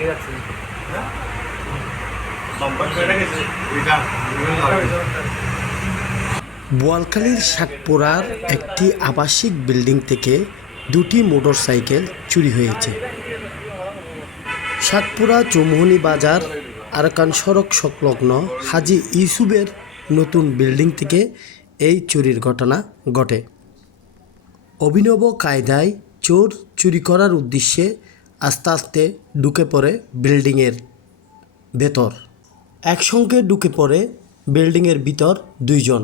ঠিক আছে বোয়ালখালীর শাকপুরার একটি আবাসিক বিল্ডিং থেকে দুটি মোটরসাইকেল চুরি হয়েছে। শাকপুরা চৌমোহনী বাজার আরকান সড়ক সংলগ্ন হাজি ইউসুফের নতুন বিল্ডিং থেকে এই চুরির ঘটনা ঘটে। অভিনব কায়দায় চোর চুরি করার উদ্দেশ্যে আস্তে আস্তে ঢুকে পড়ে বিল্ডিংয়ের ভেতর। একসঙ্গে ঢুকে পড়ে বিল্ডিংয়ের ভিতর দুইজন।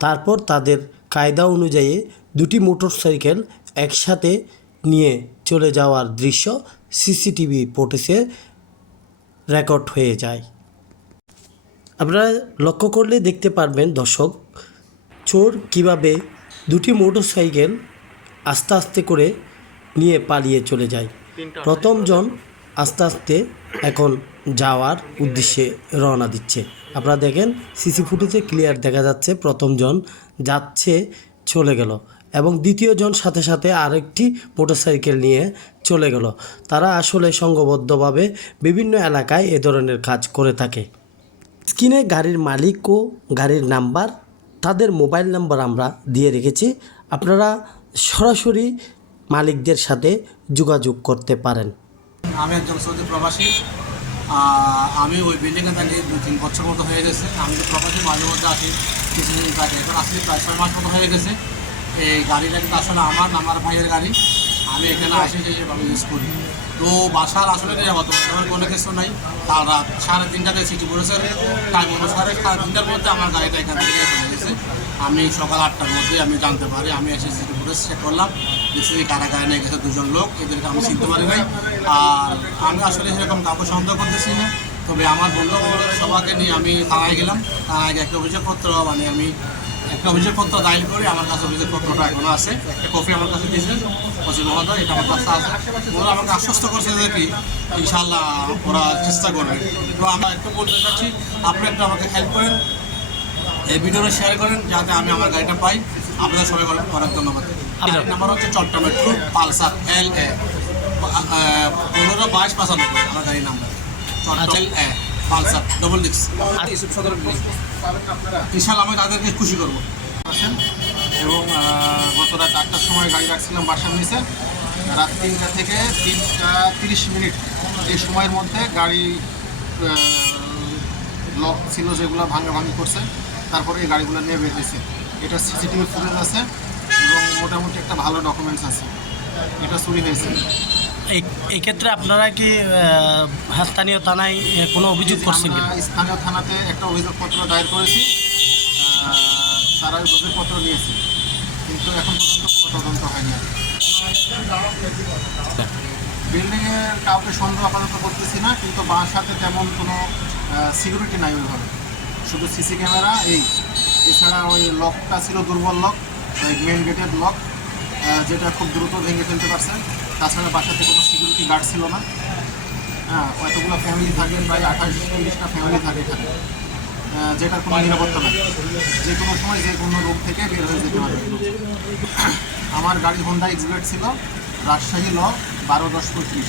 তারপর তাদের কায়দা অনুযায়ী দুটি মোটরসাইকেল একসাথে নিয়ে চলে যাওয়ার দৃশ্য সিসিটিভি ফুটেজে রেকর্ড হয়ে যায়। আপনারা লক্ষ্য করলে দেখতে পারবেন দর্শক, চোর কীভাবে দুটি মোটরসাইকেল আস্তে আস্তে করে নিয়ে পালিয়ে চলে যায়। প্রথমজন আস্তে আস্তে এখন যাওয়ার উদ্দেশ্যে রওনা দিচ্ছে। আপনারা দেখেন সিসি ফুটেজে ক্লিয়ার দেখা যাচ্ছে প্রথমজন যাচ্ছে চলে গেল এবং দ্বিতীয়জন সাথে সাথে আরেকটি মোটরসাইকেল নিয়ে চলে গেল। তারা আসলে সংঘবদ্ধভাবে বিভিন্ন এলাকায় এ ধরনের কাজ করে থাকে। স্ক্রিনে গাড়ির মালিক ও গাড়ির নাম্বার তাদের মোবাইল নাম্বার আমরা দিয়ে রেখেছি। আপনারা সরাসরি মালিকদের সাথে যোগাযোগ করতে পারেন। আমি একজন সৌদি প্রবাসী। আমি ওই বিল্ডিংয়ে দাঁড়িয়ে দু তিন বছর মতো হয়ে গেছে। আমি তো প্রবাসী, মাঝে মধ্যে আসি, কিছুদিন থাকে এখন আসি, প্রায় ছয় মাস মতো হয়ে গেছে। এই গাড়িটা কিন্তু আসলে আমার আমার ভাইয়ের গাড়ি। আমি এখানে আসি সেভাবে ইউজ করি। তো বাসার আসলে নিরাপত্তা আমার কোনো কিছু নাই। কাল রাত সাড়ে তিনটাতে সিটি করেছে টাইম অনুসারে সাড়ে তিনটার মধ্যে আমার গাড়িটা এখান থেকে চলে গেছে। আমি সকাল আটটার মধ্যে আমি জানতে পারি। আমি এসে সিটি ফুটেজ চেক করলাম। দেখছি কারা কারা নিয়ে গেছে দুজন লোক। এদেরকে আমি চিনতে পারি নাই। আর আমি আসলে সেরকম কাউকে সন্দেহ করতেছি না। তবে আমার বন্ধু সবাইকে নিয়ে আমি থানায় গেলাম। থানায় গিয়ে একটা অভিযোগপত্র মানে আমি একটা অভিযোগপত্র দায়ের করে আমার কাছে অভিযোগপত্রটা এখনও আছে। একটা কপি আমার কাছে দিয়েছে ওসি মহোদয় এটা আমার কাছে আছে। ওরা আমাকে আশ্বস্ত করছে যে কি ইনশাল্লাহ ওরা চেষ্টা করবে। তো আমরা একটু বলতে চাচ্ছি আপনি একটু আমাকে হেল্প করেন এই ভিডিওটা শেয়ার করেন যাতে আমি আমার গাড়িটা পাই। আপনাদের সবাই অনেক ধন্যবাদ। গাড়ির নাম্বার হচ্ছে Chattogram metro Pulsar L A পনেরো বাইশ পঁচানব্বই আমার গাড়ির number L A Pulsar double ডিক্স ইউসুফ সদর ইনশাল্লাহ আমি তাদেরকে খুশি করব। আসেন এবং গত রাত আটটার সময় গাড়ি রাখছিলাম বাসার নিচে। রাত তিনটা থেকে তিনটা তিরিশ মিনিট এই সময়ের মধ্যে গাড়ি লক ছিল যেগুলো ভাঙাভাঙি করছে, তারপরে এই গাড়িগুলো নিয়ে বের হয়েছে। এটা সিসিটিভি ফুটেজ আছে এবং মোটামুটি একটা ভালো ডকুমেন্টস আছে। এটা চুরি হয়েছে। এই এই ক্ষেত্রে আপনারা কি স্থানীয় থানায় কোনো অভিযোগ করছেন স্থানীয় থানাতে একটা অভিযোগপত্র দায়ের করেছি। তারা অভিযোগপত্র নিয়েছে। কিন্তু এখন পর্যন্ত কোনো তদন্ত হয়নি বিল্ডিংয়ের কাউকে সন্দেহ আপাতত করতেছি না কিন্তু বাসাতে তেমন কোনো সিকিউরিটি নাই ওইভাবে। শুধু সিসি ক্যামেরা এই। এছাড়া ওই লকটা ছিল দুর্বল লক ওই মেন গেটের লক যেটা খুব দ্রুত ভেঙে ফেলতে পারছে। তাছাড়া বাসাতে কোনো সিকিউরিটি গার্ড ছিল না। হ্যাঁ এতগুলো ফ্যামিলি থাকেন প্রায় আঠাশ চল্লিশটা ফ্যামিলি থাকে এখানে। যেটার কোনো নিরাপত্তা নেই। যে কোনো সময় যে কোনো রোগ থেকে বের হয়ে যেতে পারে আমার গাড়ি হোন্ডা এক্সপ্লেট ছিল, রাজশাহী ল বারো দশ পঁয়ত্রিশ